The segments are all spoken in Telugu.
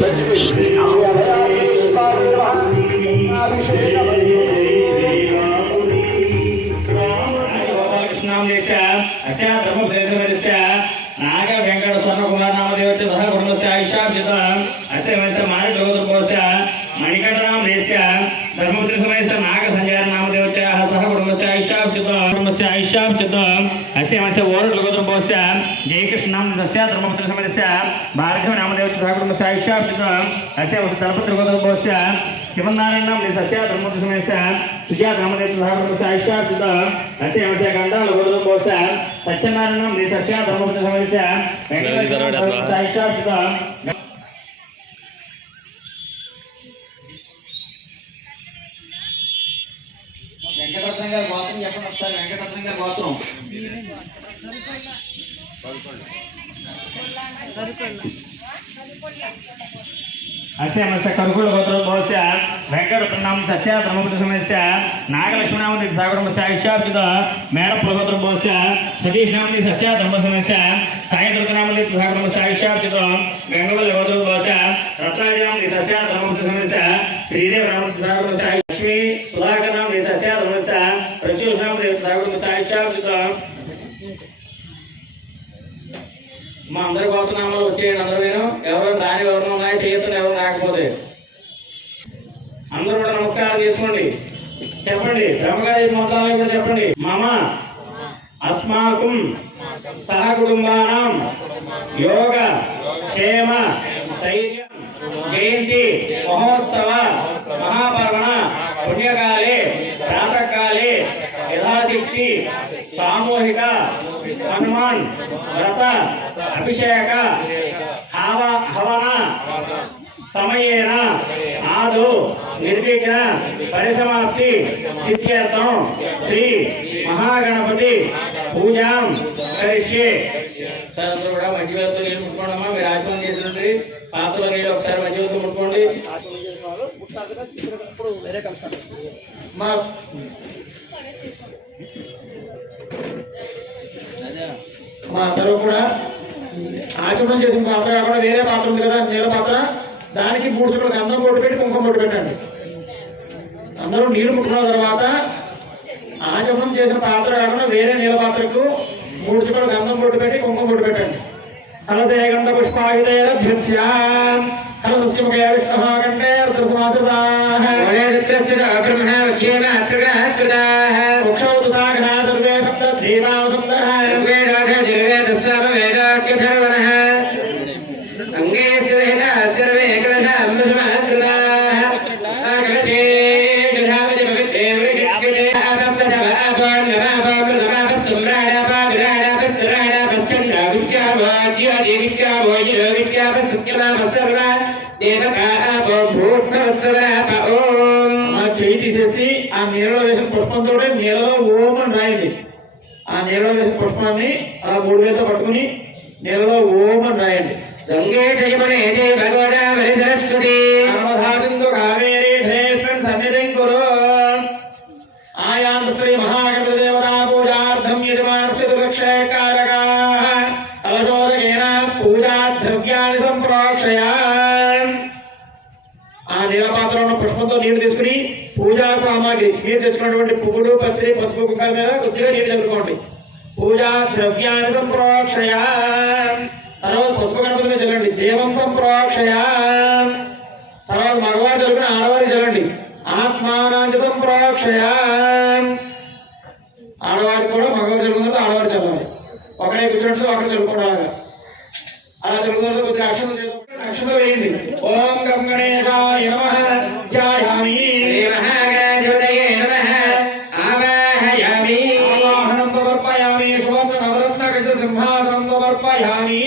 नाग वेंकट स्वर्ण कुमार नामदेव सह कुटुंबस्य आयुष्याभित अस्य मणिकंठ नाम देश धर्मपुत्री समेत नाग संजय नामदेव सह कुटुंबस्य आयुष्याभित अस्य ओरकुटुंबस्य जयकृष्ण नाम दस्य धर्मपुत्री समेत भार्गव नामदेव सह कुटुंबस्य आयुष्याभित अस्य दलपति कुटुंबस्य शिवनारायण नाम दस्य धर्मपुत्री समेत सुजात नामदेव सह कुटुंबस्य आयुष्याभित अस्य गंडाल कुटुंबस्य सत्यनारायण नाम दस्य धर्मपुत्री समेत वेंकटेश्वर आयुष्याभित వెంకటరత్నం గారు గోత్రం చెప్పండి ఒకసారి వెంకటరత్నం గారు గోత్రం अस्य मस्य करुकुल गोत्रोद्भवस्य वेंकटरत्नं नाम सस्य धर्मपुत्र समेत नागलक्ष्मी नाम सागरमस्य आयुष्याभित मेडपुर गोत्रोद्भवस्य सतीश नाम सस्य धर्म समेत सायदुर्ग नाम सागरमस्य आयुष्याभित गंगवल्ल गोत्रोद्भवस्य रत्नाजी नाम सस्य धर्मपुत्र समेत श्रीदेव नाम सागरमस्य लक्ष्मी सुधाकर नाम सस्य धर्मस्य प्रचुर नाम सागरमस्य आयुष्याभित మా అందరి గోత్రనామాలు వచ్చేయండి. అందరూ నేను ఎవరు రాని ఎవరు ఉన్నాయో చేయొచ్చు, ఎవరు రాకపోతే అందరూ కూడా నమస్కారం చేసుకోండి. చెప్పండి బ్రహ్మగారి మొత్తాలు కూడా చెప్పండి. మమ అస్మాకం సహ కుటుంబానాం యోగ క్షేమ ధైర్య జయంతి మహోత్సవ మహాపర్వణ పుణ్యకాలే ప్రాతకాలే యథాశక్తి సామూహిక హనుమాన్ వ్రత అభిషేక హవన సమయేన ఆదు నిర్విఘ్న పరిసమాప్తి సిద్ధ్యర్థం శ్రీ మహాగణపతి పూజాం కరిష్యే. సార్ అందరూ కూడా మంచి వేలతో నీళ్ళు ముట్టుకోండమ్మా. మీరు ఆచరణ చేసినట్టు పాత్రలో నీళ్ళు ఒకసారి మంచి వేలతో ముట్టుకోండి. మా అందరూ కూడా ఆచరణ చేసిన పాత్ర కాకుండా వేరే పాత్ర ఉంది కదా, నీళ్ళ పాత్ర, దానికి 3 చుక్కలు గంధం బొట్టు పెట్టి కుంకుమ బొట్టు పెట్టండి. అందరూ నీళ్లు ముట్టుకున్న తర్వాత ఆచమనం చేసిన పాత్ర కాకుండా వేరే నీళ్ళ పాత్రకు 3 చుక్కలు గంధం బొట్టు పెట్టి కుంకుమ బొట్టు పెట్టండి. హలదేగంధ పుష్పాయుధేరభ్యస్యాం హలదస్యముఖే విష్ణుకంఠే రుద్రసమాసృతాః సర్వే సప్తధీమాం సందః చేయి తీసేసి ఆ నీళ్ళలో వేసిన పుష్పంతో నీళ్ళలో ఓం అని రాయండి. ఆ నీళ్ళలో వేసిన పుష్పాన్ని ఆ 3 వేలతో పట్టుకుని నీళ్ళలో ఓం అని రాయండి. గంగే జయమనే జయ భగవదా వరి సరస్వతి నర్మదాసింధు కావేరీ ధేస్మిన్ సన్నిధిం కురు. ఆయాంత శ్రీ మహాగణపతి దేవతా పూజార్థం యజమానస్య దుర్లక్షకారకాః కలశోదకేన పూజా ద్రవ్యాన్ని సంప్రోక్షయ. ఆ నీళ్ళ పాత్రలో పుష్పంతో నీళ్లు తీసుకుని పూజా సామాగ్రి మీరు తెచ్చుకున్నటువంటి పువ్వులు, పత్రి, పసుపు, కుంకాల మీద కొద్దిగా నీళ్ళు చల్లుకోండి. పూజా ద్రవ్యాన్ని సంప్రోక్షయ. తర్వాత పసుపు గణపతిగా చల్లండి. దేవం సంప్రోక్షయ. తర్వాత మగవారు చల్లుకుని ఆడవారి చల్లండి. ఆత్మానాంచ సంప్రోక్షయ. ఆడవారికి కూడా మగవారు చల్లుకున్న ఆడవారు చల్లాలి. ఒకడే కూర్చున్నట్టు ఒకరు చల్లుకోవడం అలా చల్లుకున్నట్టు కొద్దిగా అక్షంతలు వేయండి. ఓం గం గణేశాయ నమః ధ్యాయామి. ఆవాహనం సమర్పయామి. సువర్ణ నవరత్న గజ సింహాసనం సమర్పయామి.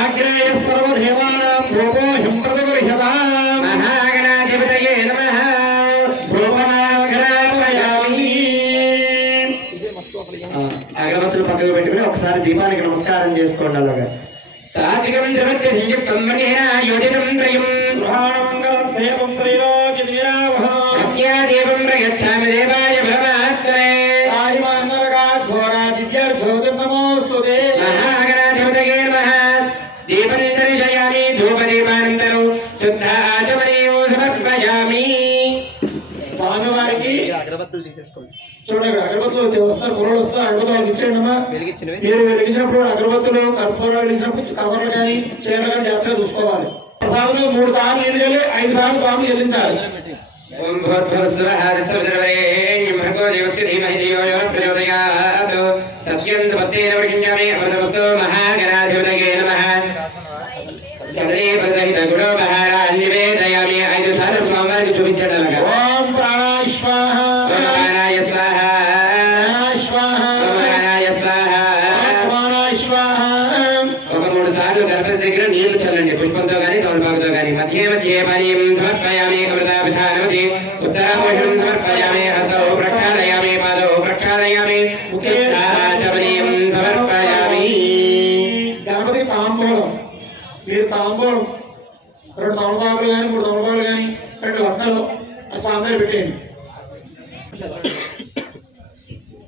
ఆగ్రేయ సర్వదేవానాం భోగోహిం ప్రతిగృహ్యతాం. మహాగణాధిపతయే నమః. అగరబత్తులు పక్కకు పెట్టుకుని ఒకసారి దీపానికి నమస్కారం చేసుకోండి. అలాగా సాత్వికం ద్రవత్యం యోజితం త్రయం గృహాణమంగళం దేవం త్రైలోక్యదేవం ప్రయచ్ఛామి దేవాయ పరమాత్మనే. ఆదిమానరగా ఘోరా దివ్యర్ఘోతిర్నమోస్తుతే. మహాగణాధిపతయే మీరు వెలిగించినప్పుడు అగరబత్తులు కర్పూరాలు వెలిగించినప్పుడు కవర్లు కానీ చీరలు కానీ జాగ్రత్తగా చూసుకోవాలి. ప్రసాదం 3 సార్లు నీళ్ళు చల్లి 5 సార్లు స్వామి చెల్లించాలి. చూపించాడు. ఓం ప్రాణాయ స్వాహ ప్రాణాయ స్వాహ ప్రాణాయ స్వాహ ప్రాణాయ స్వాహ. ఒక 3 సార్లు గణపతి దగ్గర నీళ్లు చల్లండి, పుష్పంతో గాని తమలపాకుతో గాని. మధ్య మధ్య పానీయం సమర్పయామి అమృతాభిధానమసి ఉత్తరాభూషణం సమర్పయామి హస్తౌ ప్రక్షాళయామి పాదౌ ప్రక్షాళయామి చపనీయం సమర్పయామి. గణపతికి తాంబూలం, మీరు తాంబూలం 2 తమలపాకులు కానీ 3 తమలపాకులు కానీ 2 వక్కలు స్వామి పెట్టేయండి.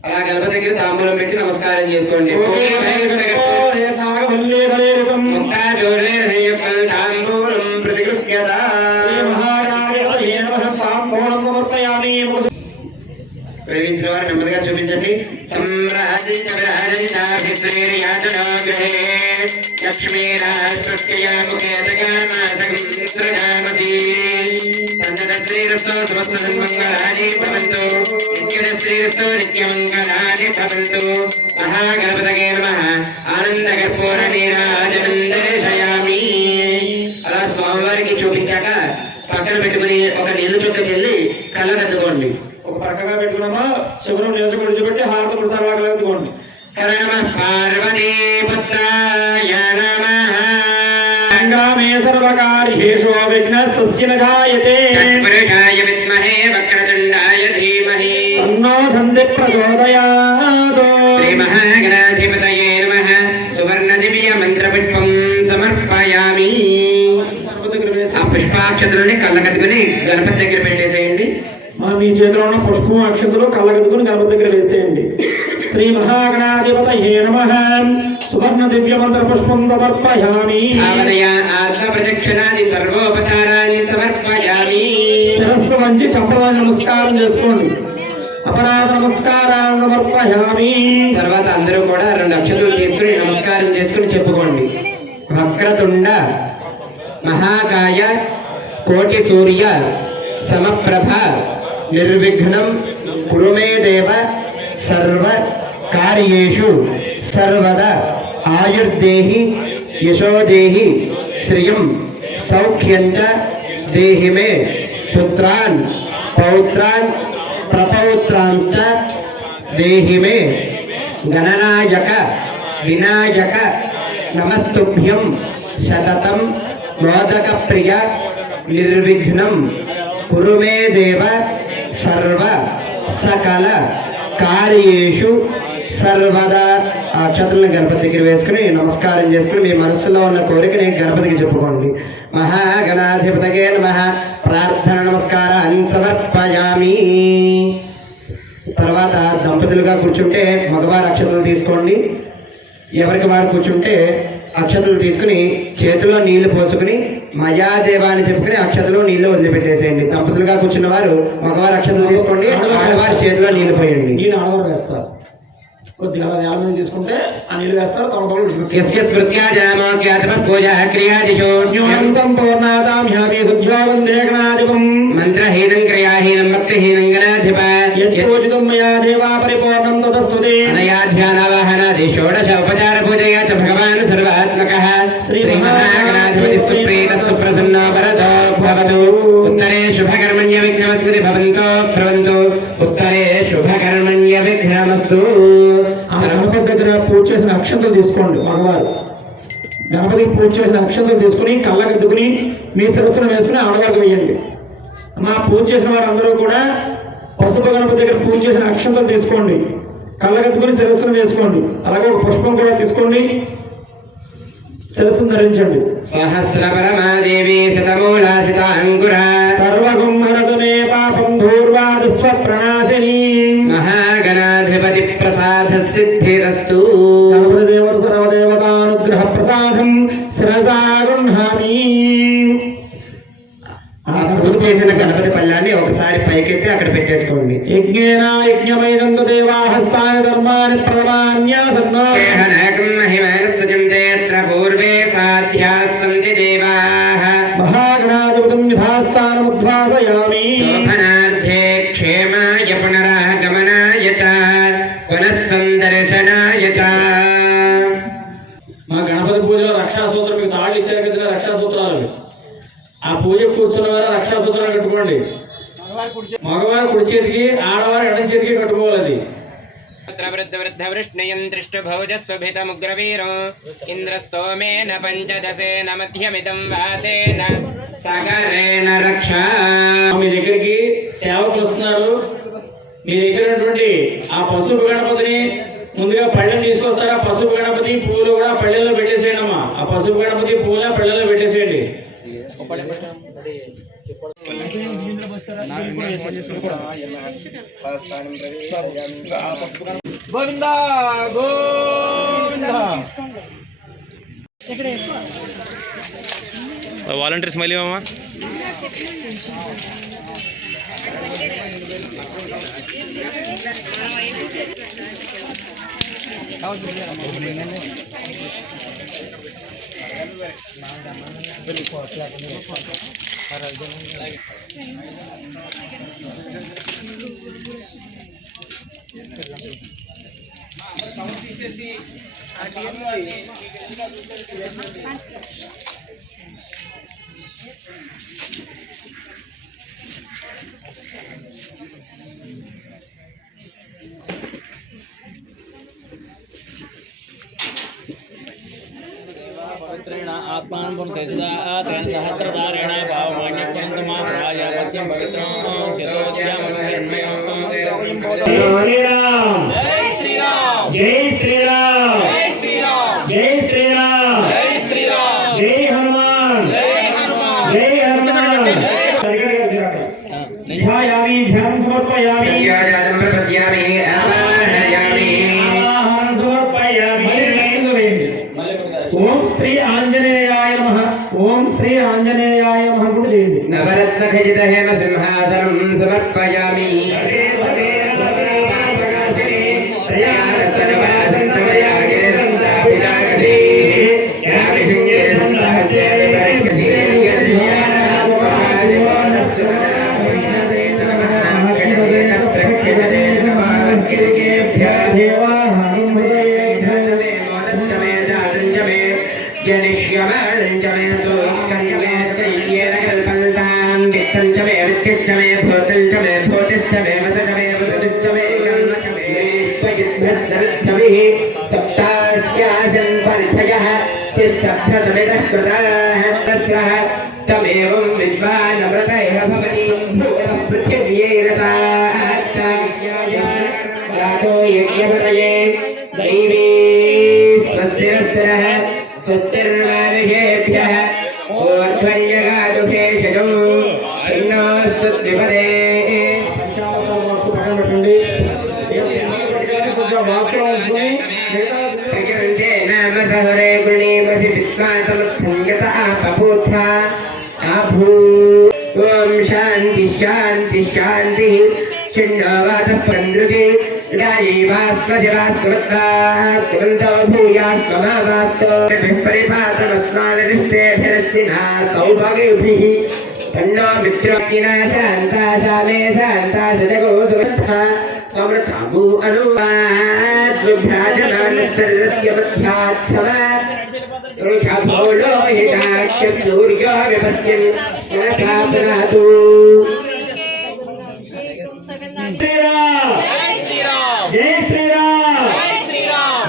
అలా గణపతి దగ్గర తాంబూలం పెట్టి నమస్కారం చేసుకోండి. ప్రవేశించిన వారు నెమ్మదిగా చూపించండి. మహాగణపతగే నమః. ఆనందకర్పూర నీరాజనం దర్శయామి. అలా స్వామివారికి చూపించాక పక్కన పెట్టుకుని ఒక నీళ్లు చుక్క చెల్లి కళ్ళకద్దుకోండి. ఒక పక్కగా పెట్టుకున్నామా శివరం నీళ్లు విడిచిపెట్టి హారత పుడతారు కలుగుకోండి. కరణమ పార్వతీ పుత్రాయ నమః. సంగ్రామే సర్వకార్యేషు విఘ్నస్తస్య న జాయతే. తత్పురుషాయ విద్మహే వక్రతుండాయ ధీమహి తన్నో దంది ప్రచోదయాత్. శ్రీ మహాగణాధిపతయే నమః. సువర్ణ దివ్య మంత్రపుష్పం సమర్పయామి. ఆ పుష్పాక్షతులని కళ్ళకట్టుకుని గణపతి దగ్గర పెట్టేసేయండి. మీ చేతిలో ఉన్న పుష్పం అక్షతులు కళ్ళకట్టుకుని గణపతి దగ్గర వేసేయండి. శ్రీ మహాగణాధిపతయే నమః. సువర్ణ దివ్య మంత్ర పుష్పం సమర్పయామి. ఆత్మ ప్రదక్షిణాది సర్వోపచారాన్ని సమర్పయామి. శిరస్సు మంచి చంపల నమస్కారం చేసుకోండి. అపరాధ నమస్కారాన్ని సమర్పయామి. తర్వాత అందరూ కూడా 2 అక్షతులు తీసుకుని నమస్కారం చేసుకుని చెప్పుకోండి. వక్రతుండ మహాకాయ కోటి సూర్య సమప్రభ నిర్విఘ్నం కురు మే దేవ సర్వ కార్యేషు సర్వదా ఆయుర్దేహి యశోదేహి శ్రియం సౌఖ్యం చ దేహి మే పుత్రాన్ పౌత్రాన్ ప్రపౌత్రాన్ చ దేహి మే. గణనాయక వినాయక నమస్తుభ్యం సతతం మోదక ప్రియ నిర్విఘ్నం కురు మే దేవ సర్వ సకల కార్యేషు సర్వదా. ఆ అక్షతలను గణపతి దగ్గర వేసుకుని నమస్కారం చేసుకుని మీ మనసులో ఉన్న కోరికని గణపతికి చెప్పుకోండి. మహాగణాధిపతగే నమః. ప్రార్థన నమస్కారాన్ని సమర్పయామి. తర్వాత దంపతులుగా కూర్చుంటే మగవారు అక్షతలు తీసుకోండి. ఎవరికి వారు కూర్చుంటే అక్షతలు తీసుకుని చేతిలో నీళ్లు పోసుకుని మయాదేవ అని చెప్పుకుని అక్షతలు నీళ్లు వదిలిపెట్టేసేయండి. దంపతులుగా కూర్చున్న వారు మగవారు అక్షతలు తీసుకోండి, ఆడవారి చేతిలో నీళ్లు పోయండి. నీళ్ళు ఆడవారు వేస్తారు. కొద్దిగా నేల తీసుకుంటే ఆ నీళ్ళు వేస్తారు. మంత్రహీనం క్రియాహీనం భక్తిహీనం గణాధిప మయా దేవా పరిపూర్ణం తదస్తుతే. అనయా ధ్యానవాహనాది షోడశ ఉపచార పూజయా చ భగవాన్ సర్వాత్మకః. శ్రీ మహాగణాధిపతి సుప్రీత సుప్రసన్నో వరదో భవతు. ఉత్తరే శుభకర్మణ్య విఘ్నమస్తు భవంతో భ్రవంతు. ఉత్తరే శుభకర్మణ్య విఘ్నమస్తు. గణపతి దగ్గర పూజ చేసిన అక్షంతలు తీసుకోండి. మగవారు గణపతికి పూజ చేసిన అక్షంతలు తీసుకుని కళ్ళకద్దుకుని మీ శిరస్సును వేసుకుని ఆడవారికి వేయండి. మా పూజ చేసిన వారందరూ కూడా పసుపు గణపతి దగ్గర పూజ చేసిన అక్షంతలు తీసుకోండి. కళ్ళకద్దుకుని శిరస్సును వేసుకోండి. అలాగే ఒక పుష్పం కూడా తీసుకోండి, శిరస్సును ధరించండి. సహస్రపరమాదేవి శతమూలాసితాంకుర సర్వగుంహరతునే పాపం ధూర్వాదుస్వ ప్రణాశిని. మహాగణాధిపతి ప్రసాద సిద్ధిరస్తు. గణపతిదేవ సర్వదేవతానుగ్రహ ప్రసాదం శిరసా గృహామి. ఆ పూజ చేసిన గణపతి పళ్ళాన్ని ఒకసారి పైకెత్తి అక్కడ పెట్టేసుకోండి. యజ్ఞేన యజ్ఞమైదంతు దేవాహస్తాని ధర్మాని ప్రమాణ్యాసన్నో పూర్వే సాధ్యాः సంతి దేవాः మహాగణాధిపతిం యథాస్థానముద్వాసయామి. శోభనార్థే క్షేమాయ పునరాగమనాయ చ పునః సందర్శనాయ చ. మా గణపతి పూజలో రక్షాసూత్రం మీకు తాళ్ళు ఇచ్చారు కదా, రక్షాసూత్రాలు. ఆ పూజ కూర్చున్న వారు రక్షాసూత్రాలు కట్టుకోండి. మగవారు కుడి చేతికి, ఆడవారు ఎడ చేతికి కట్టుకోవాలి. అది వృద్ధవృష్ణయం దృష్టభోజస్వభితముగ్రవీరో ఇంద్రస్తోమేన పంచదశేన మధ్యమిదం వాతేన సగరేణ రక్షా. మీ దగ్గరికి సేవకులు వస్తున్నారు. మీ దగ్గర ఉన్నటువంటి ఆ పసుపు గణపతిని ముందుగా పళ్ళెం తీసుకొస్తారా. పసుపు గణపతి పువ్వులు కూడా పళ్ళెల్లో పెట్టేసేయండి అమ్మా. ఆ పసుపు గణపతి పువ్వుల పళ్ళెల్లో పెట్టేసేయండి. గోవిందా గోవిందా. వాలంటీర్ స్మైలీ మామ. आत्मान तेन सहस्रधारेण भावमान्यमाय पत्यं पवित्रं श्रीराम जय श्रीराम जय श्रीराम जय श्रीराम जय श्रीराम जय श्रीराम जय हनुमान जय हनुमान जय हनुमान. ध्यायामि ध्यानं समर्पयामि प्रपद्यामि आवाहयामि आवाहनं समर्पयामि. ओम श्री आंजनेयाय नमः. ओम श्री आंजनेयाय नमः కూడా చేయండి. नवरत्न खचित हेम सिंहासनं समर्पयामि. तमेवं विद्वान् अमृतैः भवति पृथिव्यैरतो यज्ञपतये दैवी स्वस्तिरस्तिरः स्वस्तिर्मानुषेभ्यः ओर्ध्वन्यगादुभेषजो तन्नोऽस्तुद्विपदे. हरे गुणीमसि विश्वासमत्संयत आपभूत्वा आभू. ओम शांति शांति शांति. छिन्नवातः प्रनृति गायीवास्मशिवास्मत्ता भूयास्ममावास्तो परिपातमस्मानरिष्टेभिरस्तिना सौभाग्यभिः तन्नो मित्रोऽग्निना शान्ता शामे शान्ता सजगो सुमत्था समृताभू अनुवाद्विभ्राजमानस्सर्वस्य मध्यात्सवा रुषभोलो हिताख्य सूर्यो विपश्यन् मनसा पुनातु. श्रीराम जय श्रीराम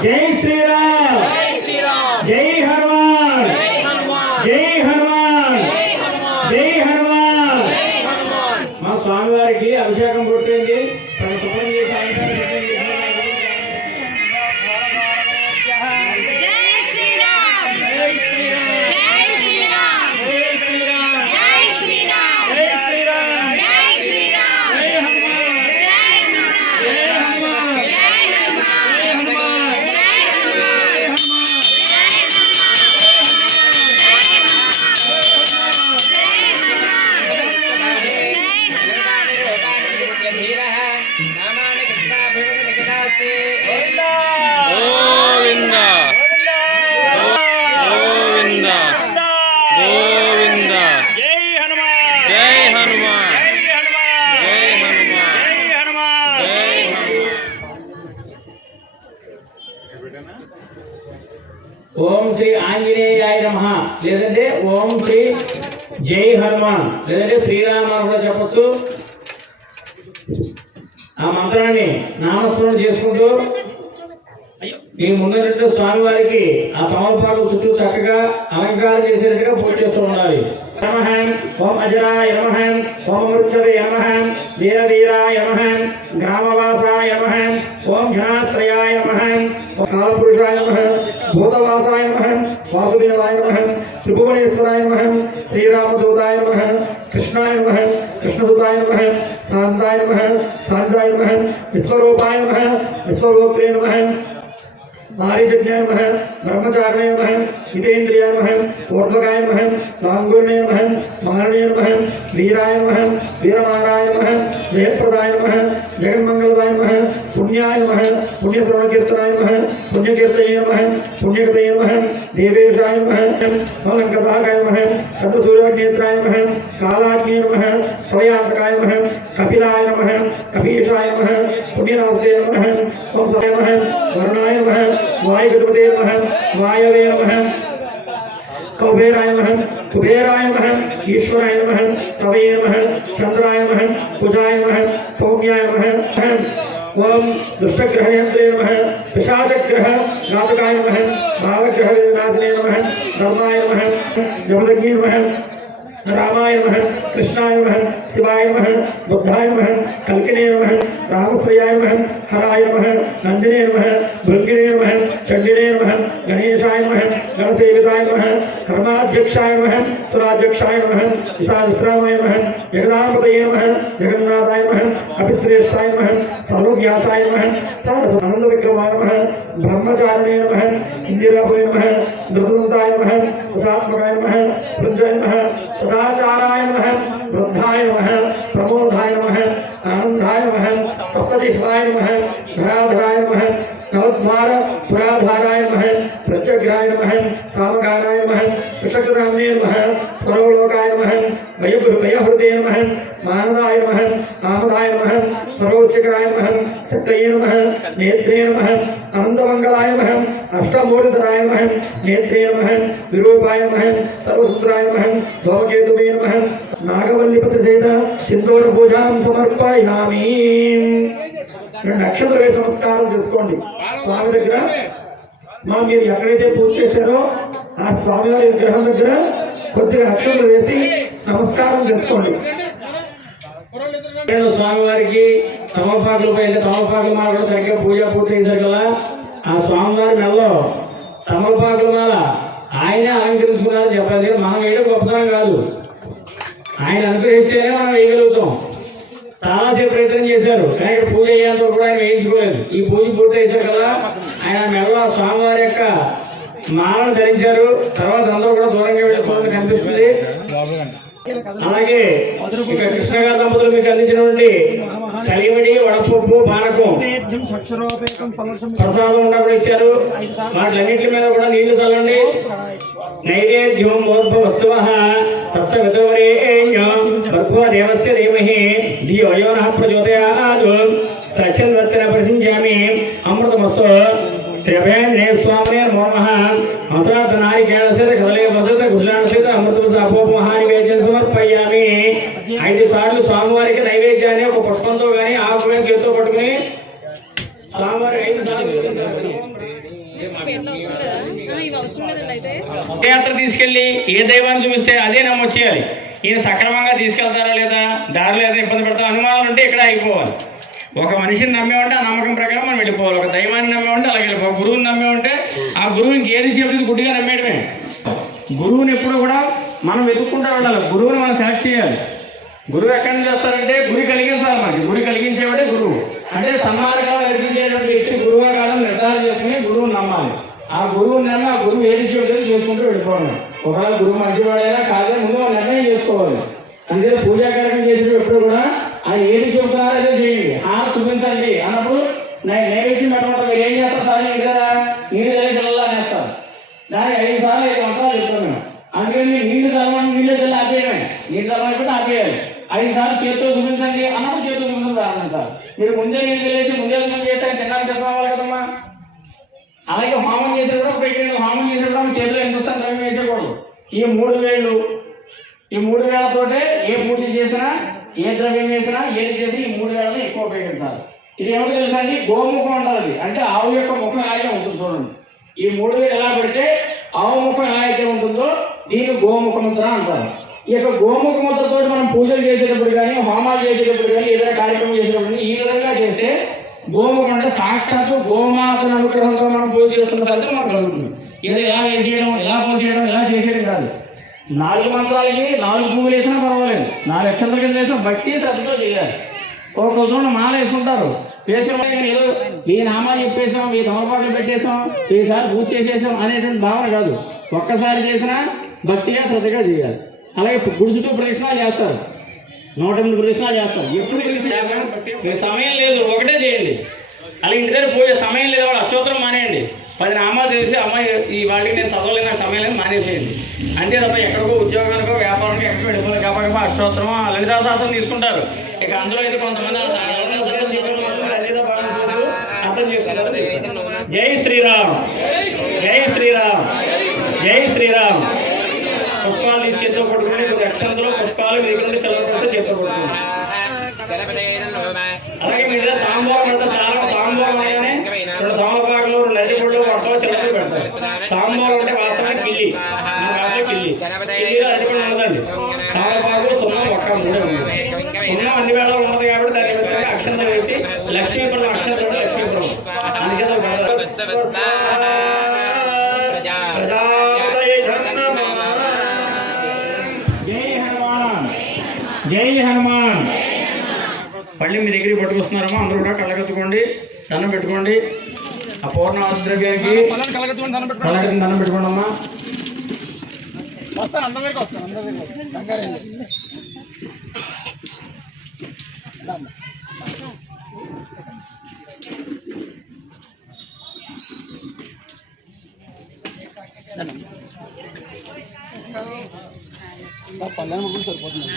जय श्रीराम जय हनुमान जय हनुमान जय हनुमान. మా స్వామి వారికి అభిషేకం పుట్టింది. తన శుభ్రం చేసి जय ఓం శ్రీ ఆంజనేయాయ నమః, లేదంటే ఓం శ్రీ జై హనుమాన్, లేదంటే శ్రీరామ అని కూడా చెప్పచ్చు. ఆ మంత్రాన్ని నామస్మరణ చేసుకుంటూ ఈ ముందు స్వామివారికి ఆ తమలపాకు చుట్టూ చక్కగా అలంకారం చేసేట్టుగా పూజ చేస్తూ ఉండాలి. నమః ఓం అజరాయ నమః, ఓం మృత్యవే నమః, వీరవీరాయ నమః, గ్రామవాసాయ నమః, ఓం ఘనాశ్రయాయ నమః, కాలపురుషాయ నమః, భూతవాసాయ నమః, వాసుదేవాయ నమః, త్రిభువనేశ్వరాయ నమః, శ్రీరామదూతాయ నమః, కృష్ణాయ నమః, కృష్ణదూతాయ నమః, శాంతాయ నమః, శాంతాయ నమః, విశ్వరూపాయ నమః, విశ్వరూపే నమః, नारीजज्ञाय नमः, ब्रह्मचारिणे नमः, हितेन्द्रियाय नमः, ऊर्ध्वकाय नमः, लांगुर्णे नमः, महारणे नमः, वीराय नमः, वीरमाराय नमः, जयप्रदाय नमः, जगन्मंगलदाय नमः, पुण्याय नमः, पुण्यश्रवणकीर्तनाय नमः, पुण्यकीर्तये नमः, पुण्यकृतये नमः, देवेशाय नमः, मलङ्कदाकाय नमः, चन्द्रसूर्यनेत्राय नमः, कालाग्ने नमः, प्रयातकाय नमः, कपिलाय नमः, कपीशाय नमः, पुण्यनाथे नमः, ओम साय नमः, वरुणाय नमः, वायुगणपते नमः, वायवे नमः, कौबेराय नमः, कुबेराय नमः, ईश्वराय नमः, कवये नमः, चंद्राय नमः, कुजाय नमः, सौम्याय नमः, ओम दुष्टग्रहयन्त्रे नमः, पिशाचग्रह घातकाय नमः, भावग्रह विनाशने नमः, धर्माय नमः, यमदग्ने नमः, रामाय नमः, कृष्णाय नमः, शिवाय नमः, बुद्धाय नमः, कल्किने नमः, रामप्रियाय नमः, हराय नमः, नंदिने नमः, भृंगिने नमः, चंडिने नमः, गणेशाय नमः, गणसेविताय नमः, कर्माध्यक्षाय नमः, सुराध्यक्षाय नमः, विश्रामाय नमः, जगदांबतये नमः, जगन्नाथाय नमः, कपिश्रेष्ठाय नमः, सर्वज्ञाताय नमः, आनंदविक्रमाय नमः, ब्रह्मचारिणे नमः, इंदिरापुरे नमः, दुर्गुंताय नमः, उदात्मकाय नमः, प्रज्वय नमः, सदाचाराय नमः, वृद्धाय नमः, प्रमोदाय नमः, आनंदाय नमः, सप्तदिग्वाय नमः, धराधराय नमः, नवद्वार पुराधाराय नमः, प्रत्यग्राय नमः, कामकाराय नमः, कृषकरामने नमः, सर्वलोकाय नमः, वयहृदये नमः, मानदाय नमः, आमदाय नमः, सर्वोच्चकाय नमः, शक्तये नमः, नेत्रे नमः, आनंदमंगलाय नमः, अष्टमूर्धराय नमः, नेत्रे नमः, विरूपाय नमः, सर्वसुंदराय नमः, धूमकेतुवे नमः, नागवल्लीपतिसेन सिंदूर पूजां समर्पयामि. రెండు అక్షతలు వేసి నమస్కారం చేసుకోండి స్వామి దగ్గర. మీరు ఎక్కడైతే పూజ చేశారో ఆ స్వామివారి విగ్రహం దగ్గర కొద్దిగా అక్షతలు వేసి నమస్కారం చేసుకోండి. స్వామివారికి తమలపాకులపై తమలపాకుల మాల కూడా సరిగ్గా పూజ పూర్తయించారు కదా. ఆ స్వామివారి మెల్లో తమలపాకుల మాల ఆయనే అలంకరించుకున్నారని చెప్పాలి. మనం వేయడం గొప్పతనం కాదు, ఆయన అనుగ్రహిస్తేనే మనం వేయగలుగుతాం. చాలాసేపు ప్రయత్నం చేశారు కానీ ఇక్కడ పూజ అయ్యేంత కూడా ఆయన వేయించుకోలేదు. ఈ పూజ పూర్తి చేశారు కదా, ఆయన మెడలో స్వామివారి యొక్క మాలను ధరించారు. తర్వాత అందరూ కూడా దూరంగా వెళ్ళిపోవడం కనిపిస్తుంది. అలాగే ఇక కృష్ణ గారి దంపతులు మీకు అందించినటువంటి చలివిడి, వడపప్పు, పానకం ప్రసాదం ఉన్నప్పుడు ఇచ్చారు. వాటిలన్నింటి మీద కూడా నీళ్లు చల్లండి. నైవేద్యం మూర్భవస్వ దేవస్య ధీమహి ధియో యో నః ప్రచోదయాత్ సచంద్రత్న ప్రసించామి అమృతమస్తు శ్రీవేంద్రే స్వామినే నమో నమః. అసరాత నారికేళస్య కదలే వసత గుజరాణస్య అమృతమస్తు అపోపమహానివేద్యం సమర్పయామి. 5 సార్లు స్వామివారికి నైవేద్యాన్ని ఒక పుష్పంతో కానీ ఆకు మీద చేతితో పట్టుకుని స్వామివారి 5 సార్లు యాత్ర తీసుకెళ్లి ఏ దైవాన్ని చూపిస్తే అదే నమ్మొచ్చేయాలి. ఈయన సక్రమంగా తీసుకెళ్తారా లేదా, దారిలో ఏదైనా ఇబ్బంది పడతా అనుమానాలు ఉంటే ఇక్కడ ఆగిపోవాలి. ఒక మనిషిని నమ్మేమంటే ఆ నమ్మకం ప్రకారం మనం వెళ్ళిపోవాలి. ఒక దైవాన్ని నమ్మేమంటే అలాగే వెళ్ళిపోవాలి. గురువుని నమ్మేమంటే ఆ గురువు ఇంకేది చెప్తుంది గుడ్డిగా నమ్మేయడమే. గురువుని ఎప్పుడు కూడా మనం వెతుక్కుంటూ వెళ్ళాలి. గురువుని మనం సెలెక్ట్ చేయాలి. గురువు ఎక్కడి నుంచి వస్తారంటే గురి కలిగించాలి. మనకి గురి కలిగించేవాడే గురువు. అంటే సన్మార్గాలు ఎదిగించేటువంటి వ్యక్తి గురువుగా కాలం నిర్ధారణ చేసుకుని గురువుని నమ్మాలి. ఆ గురువుని నమ్మి ఆ గురువు ఏది చెబుతుంది చేసుకుంటూ వెళ్ళిపోవాలి. ఒకవేళ గురువు మంచివాడైనా కాదని ముందు నిర్ణయం చేసుకోవాలి. అందుకే పూజా కార్యక్రమం చేసేటప్పుడు కూడా ఆయన ఏది చెబుతున్నారో అదే చేయండి. చూపించండి అన్నప్పుడు నైవేద్యం పెట్టమంటారు. మీరు ఏం చేస్తారు సార్? నీకు కదా నీళ్ళు తెలియజల్లా నేస్తారు. దానికి 5 సార్లు 5 మంత్రాలు చెప్తాం మేము. అందుకని నీళ్లు చదవడం నీళ్ళు తెల్ల ఆపేయమే. నీళ్ళు చదవకపోతే ఆపేయాలి. 5 సార్లు చేతితో చూపించండి అన్నప్పుడు చేతితో చూపించడం ప్రారంభించాలి. మీరు ముందే నీళ్ళు తెలియచి ముందే చేస్తే తిన్నాను చెప్పవాలి కదమ్మా. అలాగే హోమం చేసేటప్పుడు పెట్టండి. హోమం చేసేటప్పుడు చేతిలో హిందుస్థాన్ ద్రవ్యం వేసేయకూడదు. ఈ 3 వేళ్ళు, ఈ 3 వేలతోటే ఏ పూజ చేసినా, ఏ ద్రవ్యం చేసినా, ఏది చేసినా ఈ 3 వేలను ఎక్కువ ఉపయోగించాలి. ఇది ఏమిటో తెలుసా అండి? గోముఖం అంటారు. అంటే ఆవు యొక్క ముఖం అలాగే ఉంటుంది చూడండి. ఈ 3 వేలు ఎలా పెడితే ఆవు ముఖం ఎలా అయితే ఉంటుందో దీన్ని గోముఖముద్ర అంటారు. ఈ యొక్క గోముఖముద్రతో మనం పూజలు చేసేటప్పుడు కానీ, హోమాలు చేసేటప్పుడు కానీ, ఏదైనా కార్యక్రమం చేసేటప్పుడు ఈ విధంగా చేస్తే గోముఖం అంటే సాక్షాత్తు గోమాతను అనుగ్రహంతో మనం పూజ చేసుకున్న ఫలితం మనకు కలుగుతుంది. ఏదో ఎలా వేసేయడం, ఎలా పోసేయడం, ఎలా చేసేయడం కాదు. 4 మంత్రాలకి 4 పువ్వులు వేసినా పర్వాలేదు, 4 అక్షంతల కింద వేసినా భక్తి శ్రద్ధతో చేయాలి. ఒక్కొక్క మాల వేసుకుంటారు, వేసిన ఏదో ఈ నామాలు చెప్పేసాం, ఈ తమపాట్లు పెట్టేసాం, ఈసారి పూజ చేసేసాం అనేటువంటి భావన కాదు. ఒక్కసారి చేసినా భక్తిగా శ్రద్ధగా చేయాలి. అలాగే గుడి చుట్టూ ప్రదక్షిణాలు చేస్తారు, 108 ప్రదక్షిణాలు చేస్తారు. ఎప్పుడు తెలిసి సమయం లేదు, ఒకటే చేయండి. అలాగే ఇంటి దగ్గర పూజ సమయం లేదు, వాళ్ళు అష్టోత్తరం మానేయండి. 10 నామాలు తెలిసి అమ్మాయి ఈ వాటికి నేను చదవలేను, నాకు సమయం లేదు, మానేసేయండి. అంతే తప్ప ఎక్కడికో ఉద్యోగానికో వ్యాపారానికి ఎక్కడికో వెళ్ళిపోయి కాబట్టి అష్టోత్తరం లలితా శాస్త్రం తీసుకుంటారు. ఇక అందులో అయితే కొంతమంది అర్థం చేస్తున్నారు. జై శ్రీరామ్, జై శ్రీరామ్, జై శ్రీరామ్. పుష్పాలు చేతితో పట్టుకుని అక్షంతలో పుష్పాలు వీటి చల్లబడితే చేతితో పడుతుంది. అలాగే మీరు తాంబూలం పెడతారు. చాలా తాంబూలం అనగానే 2 తమలపాకులు, 2 అరటిపళ్ళు, వట్టలు చిల్లలు పెడతారు. తాంబూలం అంటే వాస్తవానికి కిల్లి, కిల్లి కిల్లిలో అరటిపళ్ళు ఉండదండి. తమలపాకులు, సున్నం, ఒక్క 3 ఉంది. సున్నం అన్ని వేళ ఉన్నది కాబట్టి దాని విధంగా అక్షంత వేసి లక్ష్మీపురం అక్షంత లక్ష్మీపురం అందుకే జై హనుమాన్. మళ్ళీ మీ దగ్గరికి పట్టుకొస్తున్నారమ్మా, అందరూ కూడా కళ్ళగత్తుకోండి, దండం పెట్టుకోండి. ఆ పూర్ణావతి ద్రవ్యానికి దండం పెట్టుకోండి అమ్మా. వస్తాను, అందరికి వస్తాను, పల్లెని ముగ్గురు సరిపోతుంది.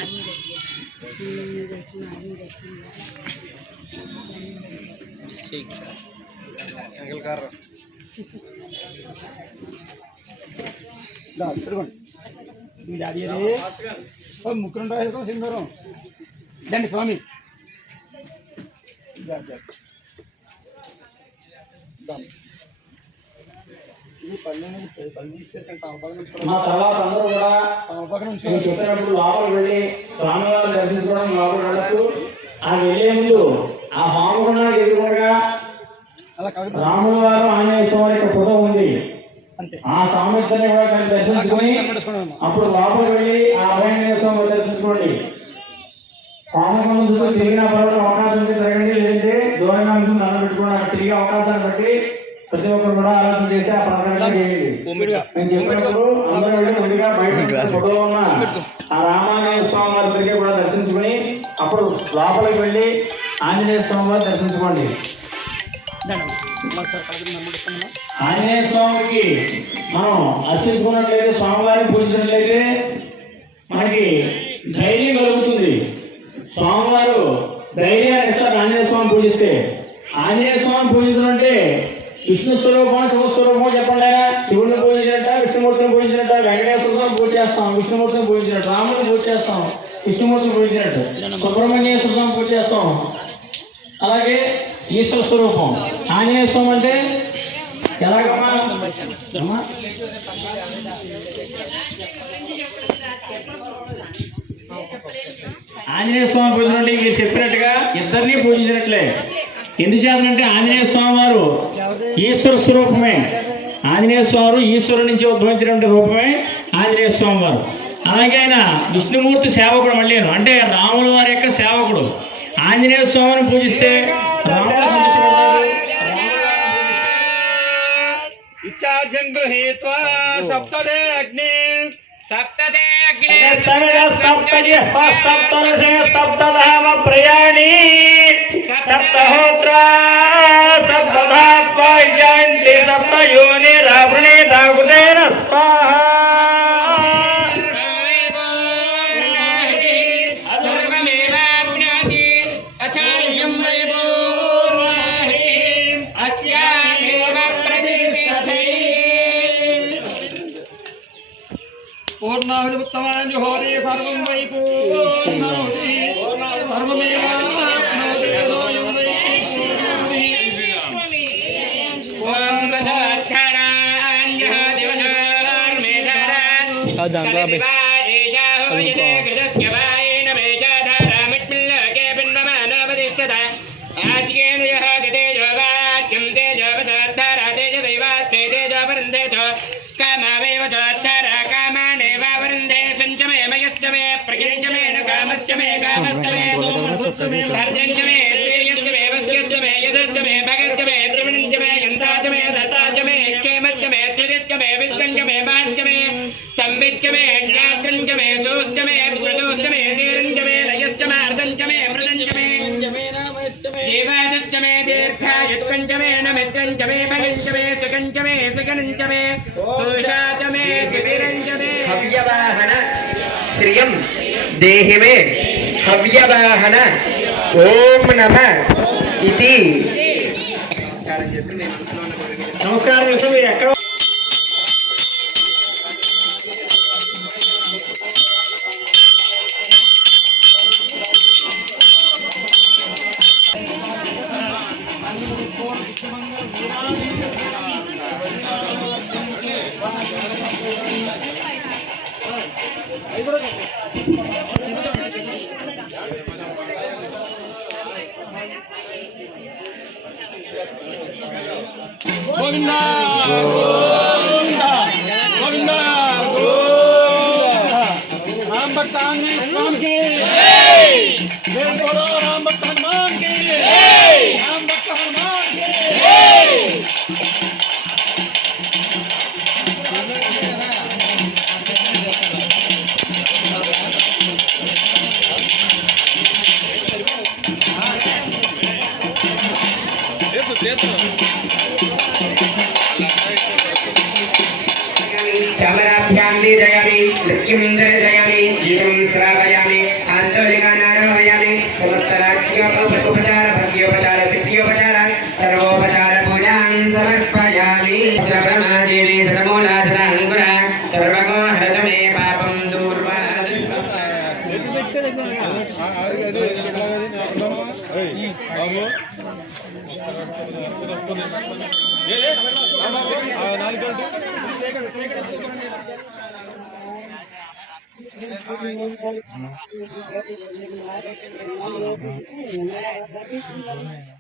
ముగ్గురు వేసుకో సింగారం దండి స్వామి. మా తర్వాత అందరూ కూడా చెప్పినప్పుడు లోపల వెళ్ళి స్వామివారిని దర్శించుకోవడం లోపల వెళ్ళచ్చు. ఆ వెళ్ళే ముందు ఆ హోమగుండానికి ఎదురుగా రాముల వారు ఆంజనేయ స్వామి యొక్క ఫోటో ఉంది. ఆ స్వామిని కూడా దర్శించుకొని అప్పుడు లోపల వెళ్ళి ఆ ఆంజనేయ స్వామి దర్శించుకోండి. హోమగుండం చుట్టూ తిరిగిన పర్వతం అవకాశం ఉంటే తిరగండి, లేదంటే దూరంగా నుంచి దండం పెట్టుకోండి. అక్కడ తిరిగే అవకాశాన్ని బట్టి ప్రతి ఒక్కరు కూడా ఆలోచన చేసి ఆ ప్రకటన చేయండి. నేను చెప్పినప్పుడు అందరూ వెళ్ళి ముందుగా బయట ఫోటోలో ఉన్న ఆ రామాంజనేయ స్వామి వారి దగ్గర కూడా దర్శించుకొని అప్పుడు లోపలికి వెళ్ళి ఆంజనేయ స్వామి వారు దర్శించుకోండి. ఆంజనేయ స్వామికి మనం అర్చించుకున్నట్లయితే, స్వామివారిని పూజించినట్లయితే మనకి ధైర్యం కలుగుతుంది. స్వామివారు ధైర్యాన్ని ఇస్తారు ఆంజనేయ స్వామి పూజిస్తే. ఆంజనేయ స్వామి పూజించాలంటే విష్ణు స్వరూపం, శివస్వరూపం చెప్పండి. శివుడిని పూజించినట్ట, విష్ణుమూర్తిని పూజించినట్ట, వెంకటేశ్వర స్వామిని పూజ చేస్తాం, విష్ణుమూర్తిని పూజించినట్టు, రాముడిని పూజ చేస్తాం, విష్ణుమూర్తిని పూజించినట్టు, సుబ్రహ్మణ్యేశ్వర స్వామి పూజ చేస్తాం. అలాగే ఈశ్వర స్వరూపం ఆంజనేయ స్వామి అంటే ఎలాగమ్మా? ఆంజనేయ స్వామి పూజించండి. మీరు చెప్పినట్టుగా ఇద్దరిని పూజించినట్లే. ఎందుచేతంటే ఆంజనేయ స్వామి వారు ఈశ్వర స్వరూపమే. ఆంజనేయ స్వామి వారు ఈశ్వరు నుంచి ఉద్భవించినటువంటి రూపమే ఆంజనేయ స్వామి వారు. అలాగే ఆయన విష్ణుమూర్తి సేవకుడు, మళ్ళీ అంటే రాముల వారి యొక్క సేవకుడు. ఆంజనేయ స్వామిని పూజిస్తే సప్తధామ ప్రయాణి సప్తహోత్ర సప్తధాత్వా జయంతి సప్తయోని రావణే దాగుదేన స్వాహ. పూర్ణాహుతి ఉత్తమాన్ జుహోతి సర్వం వై పూర్ణాహుతి సర్వమేవాప్నోతి యదోయం వై పూర్ణాహుతి ఓం దశాక్షరాన్ జహాతి వశార్మేధారాన్ సతివాయేషాహోయతే కృతస్యవాయేన మేషాధారామిత్మిల్లోకే పిన్వమానోపతిష్ఠత ఆజ్ఞేన జహాతి తేజోవాక్యం తేజోవతాద్ధారా తేజదైవాత్తే తేజోపరంధేతో కామవేవ తోద్ధారా కామానేవ వరుంధే సంచమే మయశ్చమే ప్రకించమేన కామశ్చమే కామశ్చమే భద్రంచమే శ్రేయశ్చమే వస్యశ్చమే యశశ్చమే భగశ్చమే త్రివిణంచమే యంత్రాచమే దత్తాచమే క్షేమశ్చమే త్రిదిశ్చమే విశ్వంచమే భాంచమే సంవిచ్చమే జ్ఞాత్రంచమే సూశ్చమే ప్రసూశ్చమే శీరంచమే లయశ్చమే అర్ధంచమే మృదంచమే దేవాదశ్చమే దీర్ఘాయుత్పంచమే నమిత్రంచమే భగంచమే సుగంచమే సుగనంచమే సుషాచమే సుధిరంచమే हव्यवाहन श्रियं देहि मे हव्यवाहन ओम नमः इति నమస్కారం విషయం ఎక్కడ గోవిందా గోవిందా గోవిందా రామ భక్త ఆంజనేయ స్వామికి జై బోలో రామ భక్త హనుమాన్కి రామ భక్త హనుమాన్కి श्यामलाभ्यां लीलयामि नृत्यं दर्शयामि गीतं श्रावयामि आन्तरिकानारोहयामि समस्तराज्योपचार भक्त्योपचार सिद्ध्योपचार सर्वोपचार पूजां समर्पयामि श्रवणमादेवी सतमूला सदा अङ्कुरा सर्वगो हरतु मे पापं दूर्वा Thank you.